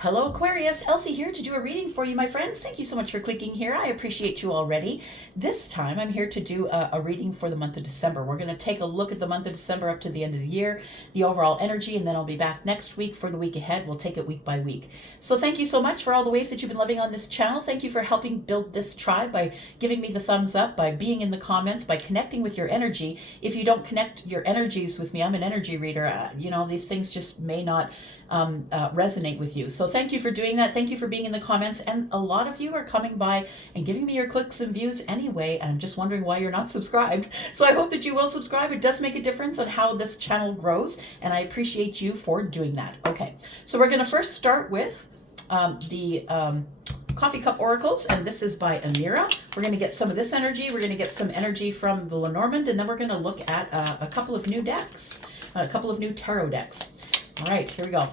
Hello Aquarius, Elsie here to do a reading for you, my friends. Thank you so much for clicking here. I appreciate you already. This time I'm here to do a reading for the month of December. We're going to take a look at the month of December up to the end of the year, the overall energy, and then I'll be back next week for the week ahead. We'll take it week by week. So thank you so much for all the ways that you've been loving on this channel. Thank you for helping build this tribe by giving me the thumbs up, by being in the comments, by connecting with your energy. If you don't connect your energies with me, I'm an energy reader. These things just may not resonate with you. So thank you for doing that. Thank you for being in the comments. And a lot of you are coming by and giving me your clicks and views anyway. And I'm just wondering why you're not subscribed. So I hope that you will subscribe. It does make a difference on how this channel grows. And I appreciate you for doing that. Okay, so we're going to first start with the Coffee Cup Oracles, and this is by Amira. We're going to get some of this energy. We're going to get some energy from the Lenormand, and then we're going to look at a couple of new decks, a couple of new tarot decks. All right, here we go.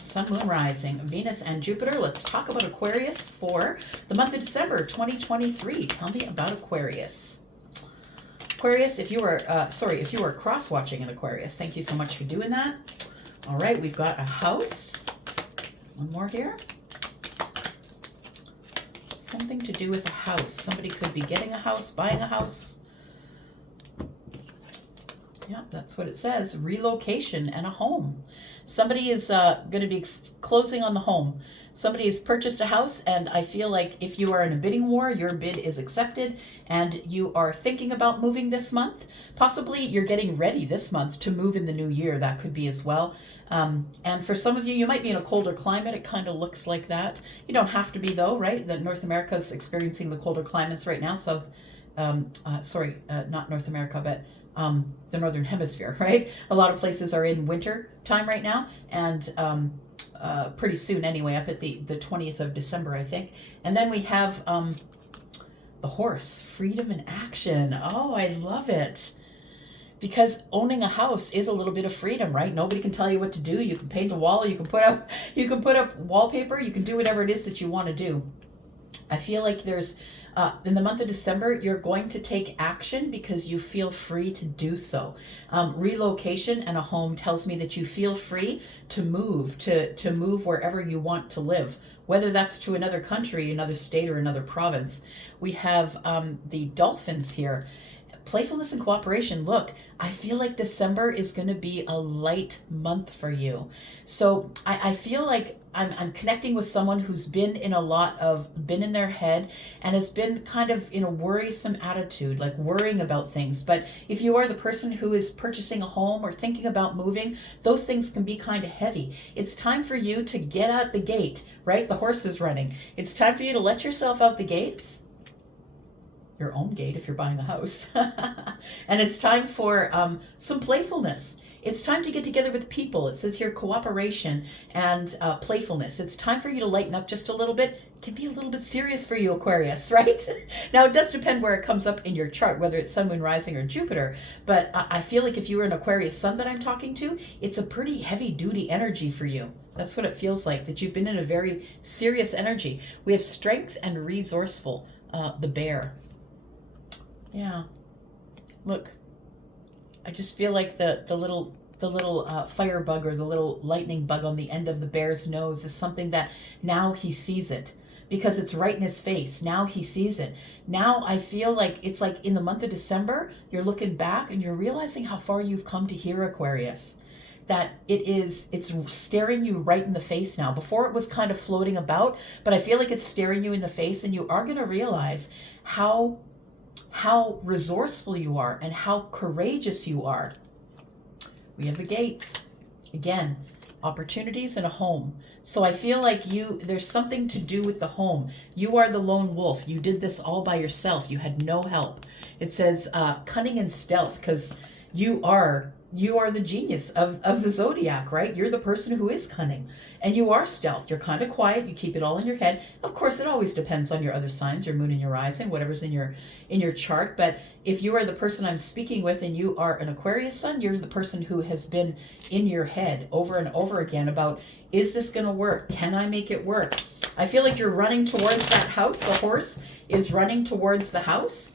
Sun, Moon, Rising, Venus, and Jupiter. Let's talk about Aquarius for the month of December 2023. Tell me about Aquarius. Aquarius, if you are cross-watching an Aquarius, thank you so much for doing that. All right, we've got a house. One more here. Something to do with a house. Somebody could be getting a house, buying a house. Yeah, that's what it says. Relocation and a home. Somebody is going to be closing on the home. Somebody has purchased a house, and I feel like if you are in a bidding war, your bid is accepted, and you are thinking about moving this month. Possibly you're getting ready this month to move in the new year. That could be as well. And for some of you, you might be in a colder climate. It kind of looks like that. You don't have to be, though, right? That North America is experiencing the colder climates right now. So, not North America, but the Northern Hemisphere, right? A lot of places are in winter time right now, and pretty soon anyway, up at the 20th of December, I think. And then we have the horse, freedom in action. Oh, I love it. Because owning a house is a little bit of freedom, right? Nobody can tell you what to do. You can paint the wall, you can put up wallpaper, you can do whatever it is that you want to do. I feel like there's in the month of December, you're going to take action because you feel free to do so. Relocation and a home tells me that you feel free to move, to move wherever you want to live, whether that's to another country, another state, or another province. We have the dolphins here. Playfulness and cooperation. Look, I feel like December is going to be a light month for you. So I feel like I'm connecting with someone who's been in their head and has been kind of in a worrisome attitude, like worrying about things. But if you are the person who is purchasing a home or thinking about moving, those things can be kind of heavy. It's time for you to get out the gate, right? The horse is running. It's time for you to let yourself out the gates. Your own gate if you're buying a house. And it's time for some playfulness. It's time to get together with people. It says here cooperation and playfulness. It's time for you to lighten up just a little bit. It can be a little bit serious for you, Aquarius, right? Now, it does depend where it comes up in your chart, whether it's Sun, Moon, Rising, or Jupiter. But I feel like if you were an Aquarius Sun that I'm talking to, it's a pretty heavy-duty energy for you. That's what it feels like, that you've been in a very serious energy. We have strength and resourceful, the bear. Yeah, look, I just feel like the little firebug or the little lightning bug on the end of the bear's nose is something that now he sees it because it's right in his face. Now he sees it. Now I feel like it's like in the month of December, you're looking back and you're realizing how far you've come to here, Aquarius. That it's staring you right in the face now. Before it was kind of floating about, but I feel like it's staring you in the face, and you are going to realize how resourceful you are and how courageous you are. We have the gate. Again, opportunities and a home. So I feel like there's something to do with the home. You are the lone wolf. You did this all by yourself. You had no help. It says cunning and stealth because you are the genius of the zodiac, right? You're the person who is cunning, and you are stealth. You're kind of quiet. You keep it all in your head. Of course, it always depends on your other signs, your moon and your rising, whatever's in your chart. But if you are the person I'm speaking with and you are an Aquarius Sun, you're the person who has been in your head over and over again about, is this going to work? Can I make it work? I feel like you're running towards that house. The horse is running towards the house.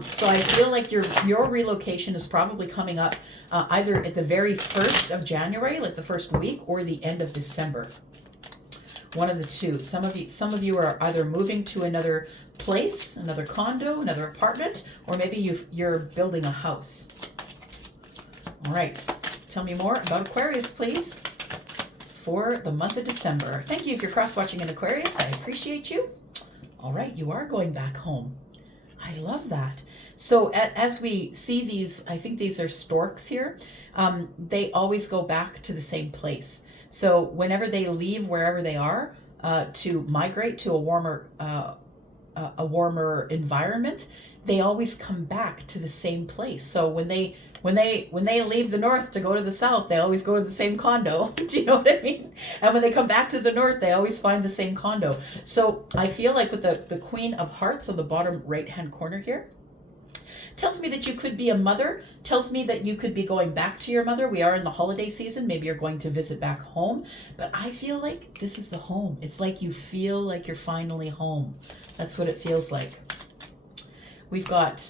So I feel like your relocation is probably coming up either at the very 1st of January, like the first week, or the end of December. One of the two. Some of you are either moving to another place, another condo, another apartment, or maybe you're building a house. All right. Tell me more about Aquarius, please, for the month of December. Thank you if you're cross-watching in Aquarius. I appreciate you. All right, you are going back home. I love that. So as we see these, I think these are storks here, they always go back to the same place. So whenever they leave wherever they are to migrate to a warmer environment, they always come back to the same place. So when they leave the north to go to the south, they always go to the same condo. Do you know what I mean? And when they come back to the north, they always find the same condo. So I feel like with the Queen of Hearts on the bottom right-hand corner here, tells me that you could be a mother, tells me that you could be going back to your mother. We are in the holiday season. Maybe you're going to visit back home, but I feel like this is the home. It's like you feel like you're finally home. That's what it feels like. We've got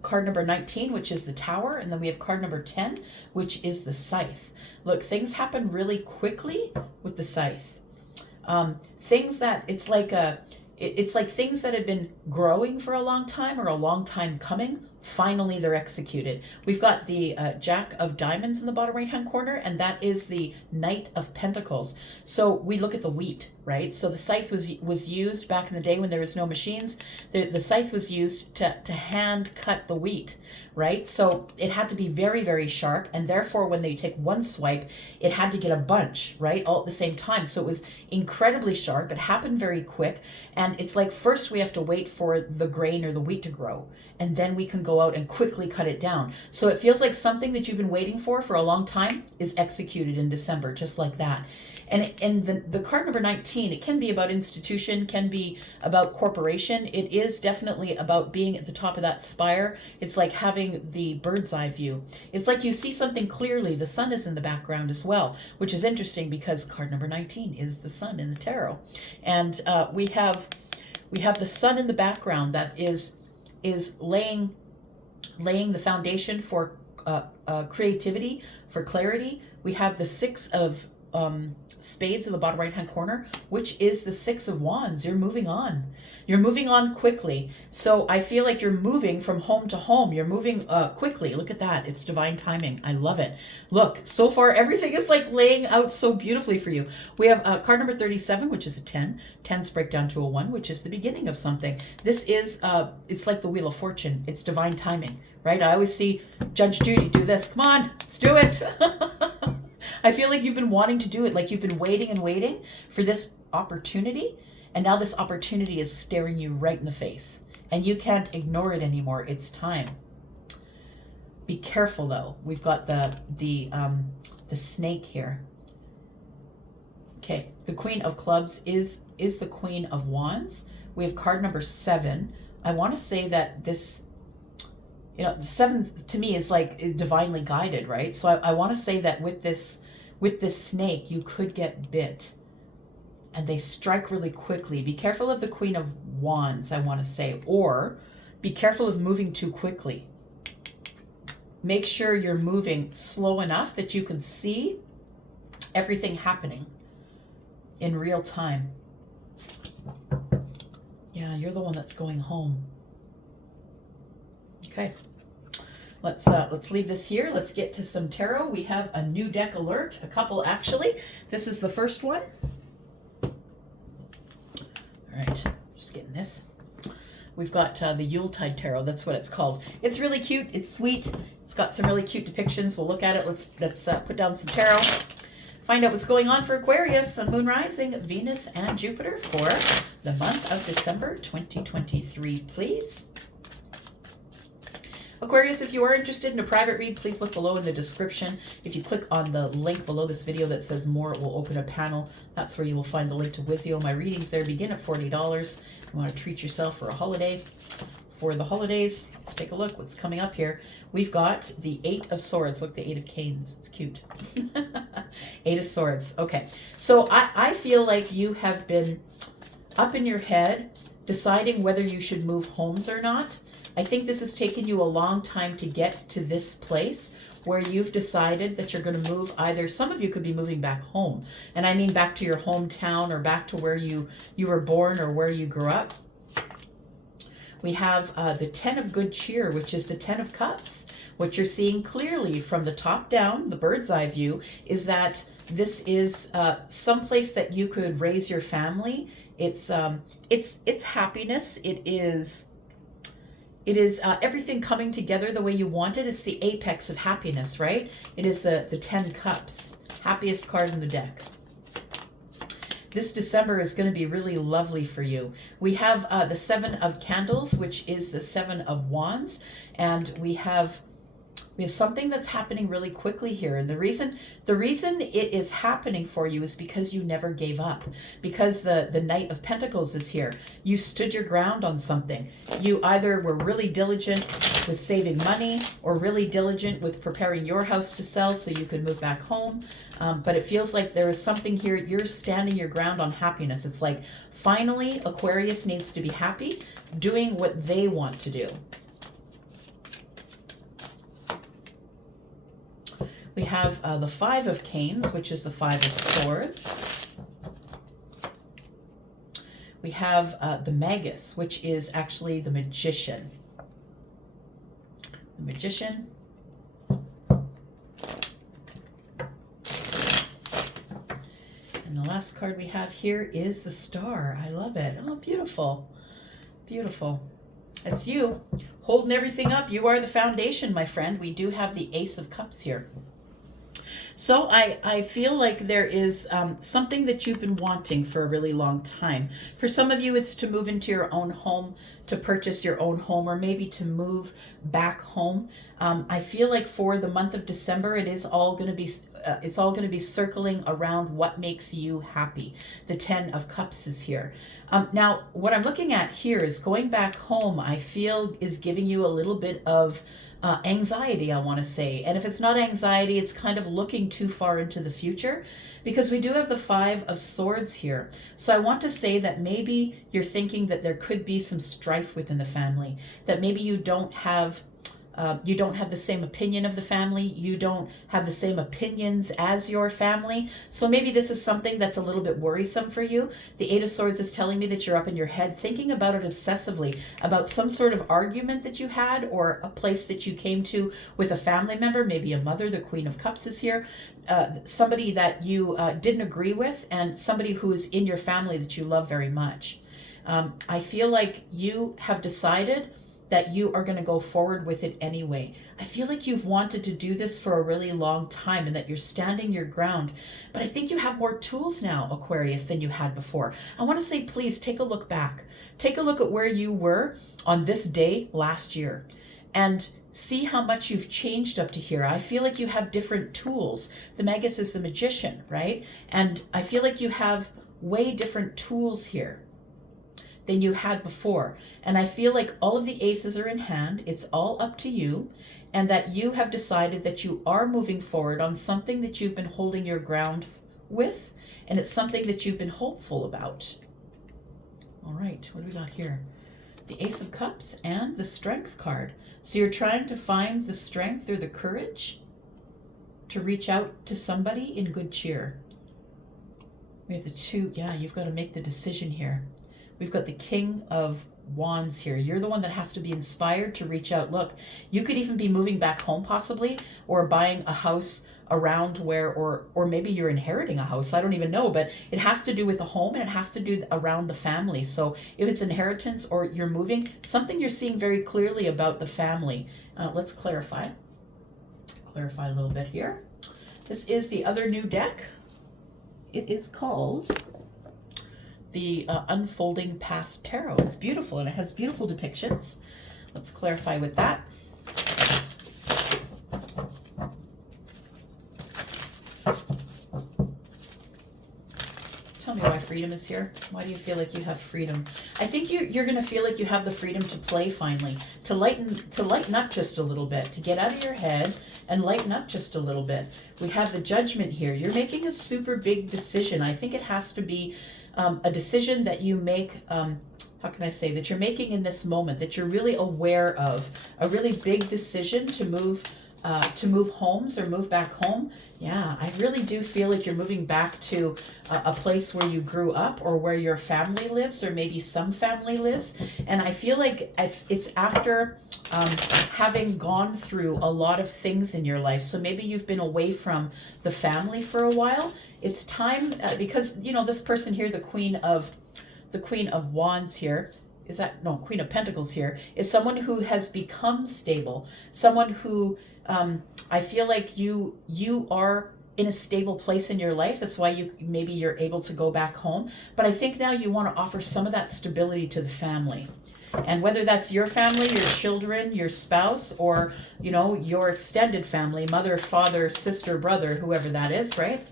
card number 19, which is the Tower, and then we have card number 10, which is the Scythe. Look, things happen really quickly with the Scythe. Things that, it's like things that had been growing for a long time or a long time coming, finally they're executed. We've got the Jack of Diamonds in the bottom right-hand corner, and that is the Knight of Pentacles. So we look at the wheat, right? So the scythe was used back in the day when there was no machines. The scythe was used to hand cut the wheat, right? So it had to be very, very sharp, and therefore when they take one swipe, it had to get a bunch, right, all at the same time. So it was incredibly sharp. It happened very quick, and it's like first we have to wait for the grain or the wheat to grow, and then we can go out and quickly cut it down. So it feels like something that you've been waiting for a long time is executed in December, just like that. And the card number 19, it can be about institution, can be about corporation. It is definitely about being at the top of that spire. It's like having the bird's eye view. It's like you see something clearly. The sun is in the background as well, which is interesting because card number 19 is the sun in the tarot. And we have the sun in the background that is laying the foundation for creativity, for clarity. We have the Six of Spades in the bottom right hand corner, which is the Six of Wands. You're moving on. You're moving on quickly. So I feel like you're moving from home to home. You're moving quickly. Look at that. It's divine timing. I love it. Look, so far everything is like laying out so beautifully for you. We have card number 37, which is a 10. 10s break down to a 1, which is the beginning of something. This is, it's like the Wheel of Fortune. It's divine timing, right? I always see Judge Judy do this. Come on, let's do it. I feel like you've been wanting to do it, like you've been waiting and waiting for this opportunity, and now this opportunity is staring you right in the face, and you can't ignore it anymore. It's time. Be careful, though. We've got the snake here. Okay, the Queen of Clubs is the Queen of Wands. We have card number 7. I want to say that this, you know, 7 to me is like divinely guided, right? So I want to say that with this snake, you could get bit, and they strike really quickly. Be careful of the Queen of Wands, I want to say, or be careful of moving too quickly. Make sure you're moving slow enough that you can see everything happening in real time. Yeah, you're the one that's going home. Okay. Let's leave this here. Let's get to some tarot. We have a new deck alert, a couple actually. This is the first one. All right, just getting this. We've got the Yuletide Tarot. That's what it's called. It's really cute. It's sweet. It's got some really cute depictions. We'll look at it. Let's put down some tarot. Find out what's going on for Aquarius, Sun, Moon, Rising, Venus, and Jupiter for the month of December 2023, please. Aquarius, if you are interested in a private read, please look below in the description. If you click on the link below this video that says more, it will open a panel. That's where you will find the link to Wizio. My readings there begin at $40. You want to treat yourself for a holiday. For the holidays, let's take a look what's coming up here. We've got the 8 of Swords. Look, the 8 of Canes. It's cute. 8 of Swords. Okay, so I feel like you have been up in your head deciding whether you should move homes or not. I think this has taken you a long time to get to this place where you've decided that you're going to move. Either some of you could be moving back home, and I mean back to your hometown or back to where you were born or where you grew up. We have the 10 of good cheer, which is the 10 of cups. What you're seeing clearly from the top down, the bird's eye view, is that this is someplace that you could raise your family. It's happiness. It is everything coming together the way you want it. It's the apex of happiness, right? It is the 10 cups, happiest card in the deck. This December is going to be really lovely for you. We have the 7 of candles, which is the 7 of wands, and we have something that's happening really quickly here. And the reason it is happening for you is because you never gave up. Because the Knight of Pentacles is here. You stood your ground on something. You either were really diligent with saving money or really diligent with preparing your house to sell so you could move back home. But it feels like there is something here. You're standing your ground on happiness. It's like finally Aquarius needs to be happy doing what they want to do. We have the 5 of canes, which is the 5 of swords. We have the magus, which is actually the magician. The magician. And the last card we have here is the star. I love it. Oh, beautiful. Beautiful. It's you holding everything up. You are the foundation, my friend. We do have the Ace of Cups here. So I feel like there is something that you've been wanting for a really long time. For some of you, it's to move into your own home, to purchase your own home, or maybe to move back home. I feel like for the month of December, it's all going to be circling around what makes you happy. The 10 of Cups is here. Now, what I'm looking at here is going back home, I feel is giving you a little bit of anxiety, I want to say. And if it's not anxiety, it's kind of looking too far into the future, because we do have the 5 of swords here. So I want to say that maybe you're thinking that there could be some strife within the family, that maybe you don't have the same opinion of the family. You don't have the same opinions as your family. So maybe this is something that's a little bit worrisome for you. The 8 of Swords is telling me that you're up in your head thinking about it obsessively, about some sort of argument that you had or a place that you came to with a family member, maybe a mother. The Queen of Cups is here. Somebody that you didn't agree with, and somebody who is in your family that you love very much. I feel like you have decided that you are going to go forward with it anyway. I feel like you've wanted to do this for a really long time and that you're standing your ground. But I think you have more tools now, Aquarius, than you had before. I want to say, please take a look back. Take a look at where you were on this day last year and see how much you've changed up to here. I feel like you have different tools. The Magus is the magician, right? And I feel like you have way different tools here than you had before. And I feel like all of the aces are in hand. It's all up to you, and that you have decided that you are moving forward on something that you've been holding your ground with, and it's something that you've been hopeful about. All right, what do we got here? The Ace of Cups and the Strength card. So you're trying to find the strength or the courage to reach out to somebody in good cheer. We have the 2, yeah, you've got to make the decision here. We've got the King of Wands here. You're the one that has to be inspired to reach out. Look, you could even be moving back home possibly, or buying a house around where, or maybe you're inheriting a house. I don't even know, but it has to do with a home and it has to do around the family. So if it's inheritance or you're moving, something you're seeing very clearly about the family. Let's clarify a little bit here. This is the other new deck. It is called the Unfolding Path Tarot. It's beautiful and it has beautiful depictions. Let's clarify with that. Tell me why freedom is here. Why do you feel like you have freedom? I think you're going to feel like you have the freedom to play finally, to lighten up just a little bit, to get out of your head and lighten up just a little bit. We have the Judgment here. You're making a super big decision. I think it has to be a decision that you make, how can I say, that you're making in this moment, that you're really aware of, a really big decision to move to move homes or move back home. Yeah, I really do feel like you're moving back to a place where you grew up or where your family lives, or maybe some family lives. And I feel like it's after having gone through a lot of things in your life. So maybe you've been away from the family for a while. It's time because you know this person here, the Queen of Wands here, is that no Queen of Pentacles here, is someone who has become stable, someone who I feel like you are in a stable place in your life. That's why you're able to go back home. But I think now you want to offer some of that stability to the family. And whether that's your family, your children, your spouse, or you know, your extended family, mother, father, sister, brother, whoever that is, right?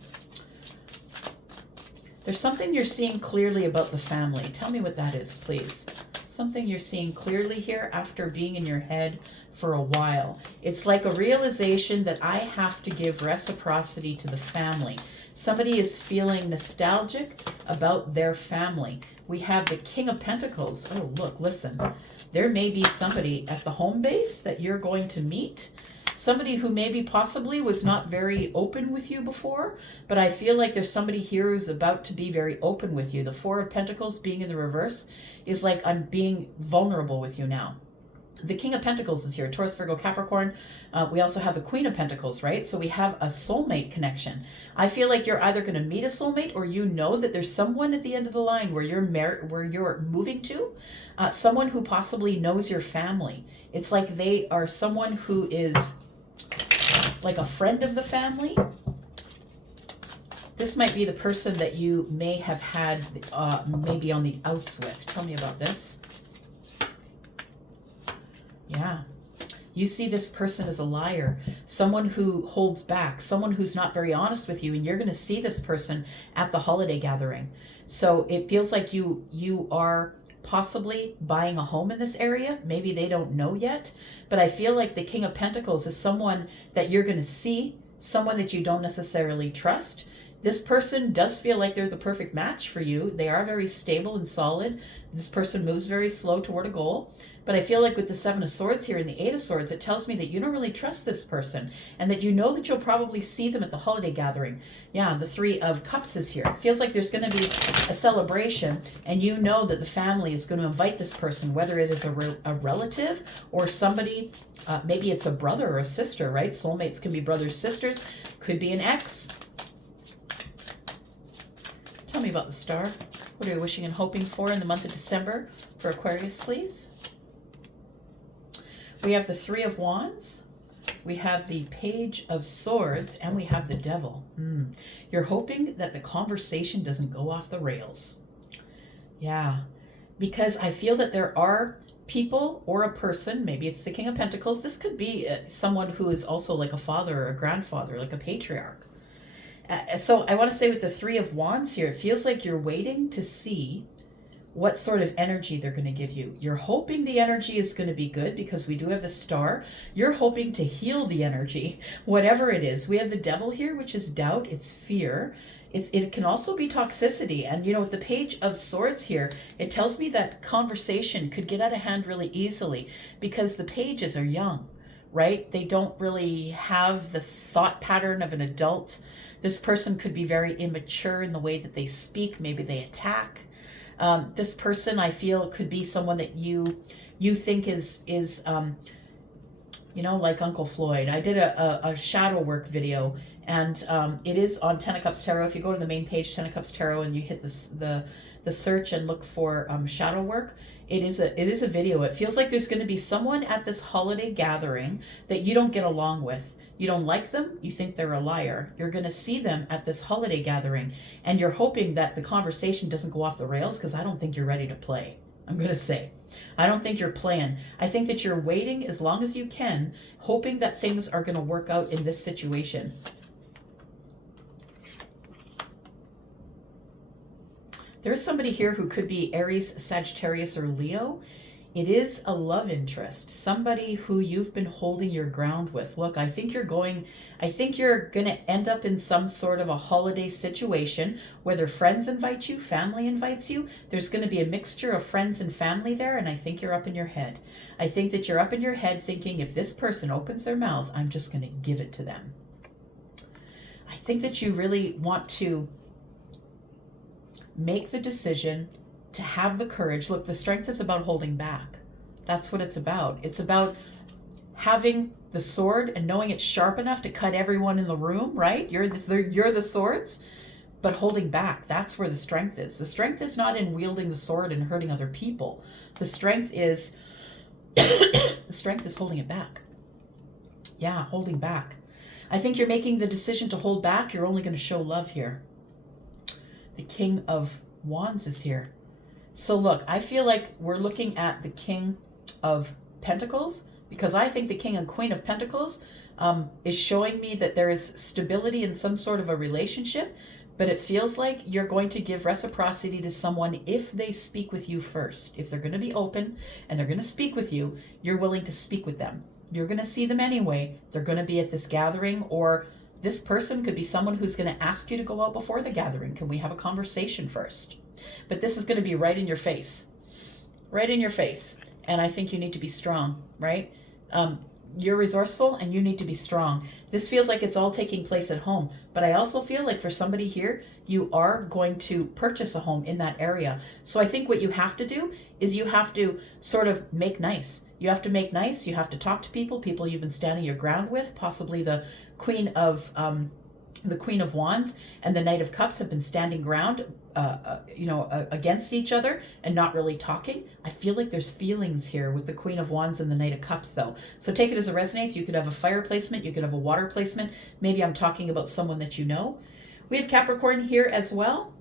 There's something you're seeing clearly about the family. Tell me what that is, please. Something you're seeing clearly here after being in your head for a while. It's like a realization that I have to give reciprocity to the family. Somebody is feeling nostalgic about their family. We have the King of Pentacles. Oh, look, listen. There may be somebody at the home base that you're going to meet. Somebody who maybe possibly was not very open with you before, but I feel like there's somebody here who's about to be very open with you. The Four of Pentacles being in the reverse is like, I'm being vulnerable with you now. The King of Pentacles is here, Taurus, Virgo, Capricorn. We also have the Queen of Pentacles, right? So we have a soulmate connection. I feel like you're either going to meet a soulmate, or you know that there's someone at the end of the line where you're moving to, someone who possibly knows your family. It's like they are someone who is like a friend of the family. This might be the person that you may have had maybe on the outs with. Tell me about this. Yeah. You see this person as a liar, someone who holds back, someone who's not very honest with you, and you're going to see this person at the holiday gathering. So it feels like you are possibly buying a home in this area. Maybe they don't know yet, but I feel like the King of Pentacles is someone that you're going to see, someone that you don't necessarily trust. This person does feel like they're the perfect match for you. They are very stable and solid. This person moves very slow toward a goal. But I feel like with the Seven of Swords here and the Eight of Swords, it tells me that you don't really trust this person, and that you know that you'll probably see them at the holiday gathering. Yeah, the Three of Cups is here. It feels like there's going to be a celebration, and you know that the family is going to invite this person, whether it is a relative or somebody, maybe it's a brother or a sister, right? Soulmates can be brothers, sisters, could be an ex. Tell me about the star. What are you wishing and hoping for in the month of December for Aquarius, please? We have the Three of Wands, we have the Page of Swords, and we have the Devil. You're hoping that the conversation doesn't go off the rails. Yeah, because I feel that there are people or a person, maybe it's the King of Pentacles. This could be someone who is also like a father or a grandfather, like a patriarch. So I want to say with the Three of Wands here, it feels like you're waiting to see what sort of energy they're going to give you. You're hoping the energy is going to be good because we do have the star. You're hoping to heal the energy, whatever it is. We have the Devil here, which is doubt. It's fear. It can also be toxicity. And, you know, with the Page of Swords here, it tells me that conversation could get out of hand really easily because the pages are young, right? They don't really have the thought pattern of an adult. This person could be very immature in the way that they speak. Maybe they attack. This person, I feel, could be someone that you think is you know, like Uncle Floyd. I did a shadow work video, and it is on Ten of Cups Tarot. If you go to the main page, Ten of Cups Tarot, and you hit the search and look for shadow work, it is a video. It feels like there's going to be someone at this holiday gathering that you don't get along with. You don't like them, you think they're a liar. You're going to see them at this holiday gathering, and you're hoping that the conversation doesn't go off the rails, because I don't think you're ready to play. I'm going to say, I don't think you're playing. I think that you're waiting as long as you can, hoping that things are going to work out in this situation. There is somebody here who could be Aries, Sagittarius, or Leo. It is a love interest, somebody who you've been holding your ground with. Look, I think you're going to end up in some sort of a holiday situation, whether friends invite you, family invites you. There's going to be a mixture of friends and family there, and I think you're up in your head. I think that you're up in your head thinking, if this person opens their mouth, I'm just going to give it to them. I think that you really want to make the decision to have the courage. Look, the strength is about holding back. That's what it's about. It's about having the sword and knowing it's sharp enough to cut everyone in the room, right? You're the swords, but holding back. That's where the strength is. The strength is not in wielding the sword and hurting other people. The strength is holding it back. Yeah, holding back. I think you're making the decision to hold back. You're only going to show love here. The King of Wands is here. So look, I feel like we're looking at the King of Pentacles, because I think the King and Queen of Pentacles is showing me that there is stability in some sort of a relationship, but it feels like you're going to give reciprocity to someone if they speak with you first. If they're going to be open and they're going to speak with you, you're willing to speak with them. You're going to see them anyway. They're going to be at this gathering, or this person could be someone who's going to ask you to go out before the gathering. Can we have a conversation first? But this is going to be right in your face. Right in your face. And I think you need to be strong, right? You're resourceful and you need to be strong. This feels like it's all taking place at home. But I also feel like for somebody here, you are going to purchase a home in that area. So I think what you have to do is you have to sort of make nice. You have to make nice. You have to talk to people you've been standing your ground with, possibly the Queen of Wands and the Knight of Cups have been standing ground, against each other and not really talking. I feel like there's feelings here with the Queen of Wands and the Knight of Cups, though. So take it as it resonates. You could have a fire placement. You could have a water placement. Maybe I'm talking about someone that you know. We have Capricorn here as well.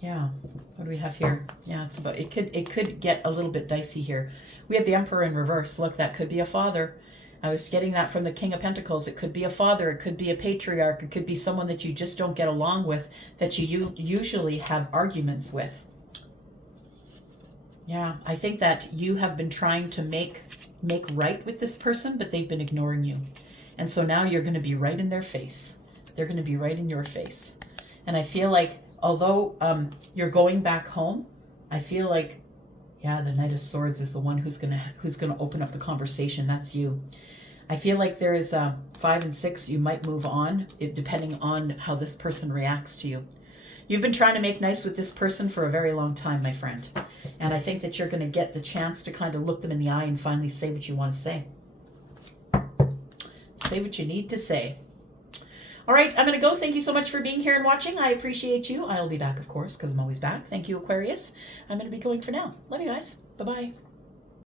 Yeah. What do we have here? Yeah, it could get a little bit dicey here. We have the Emperor in reverse. Look, that could be a father. I was getting that from the King of Pentacles. It could be a father. It could be a patriarch. It could be someone that you just don't get along with, that you usually have arguments with. Yeah, I think that you have been trying to make right with this person, but they've been ignoring you. And so now you're going to be right in their face. They're going to be right in your face. And I feel like, although you're going back home, I feel like, yeah, the Knight of Swords is the one who's gonna open up the conversation. That's you. I feel like there is 5 and 6. You might move on, depending on how this person reacts to you. You've been trying to make nice with this person for a very long time, my friend. And I think that you're going to get the chance to kind of look them in the eye and finally say what you want to say. Say what you need to say. All right, I'm going to go. Thank you so much for being here and watching. I appreciate you. I'll be back, of course, because I'm always back. Thank you, Aquarius. I'm going to be going for now. Love you guys. Bye-bye.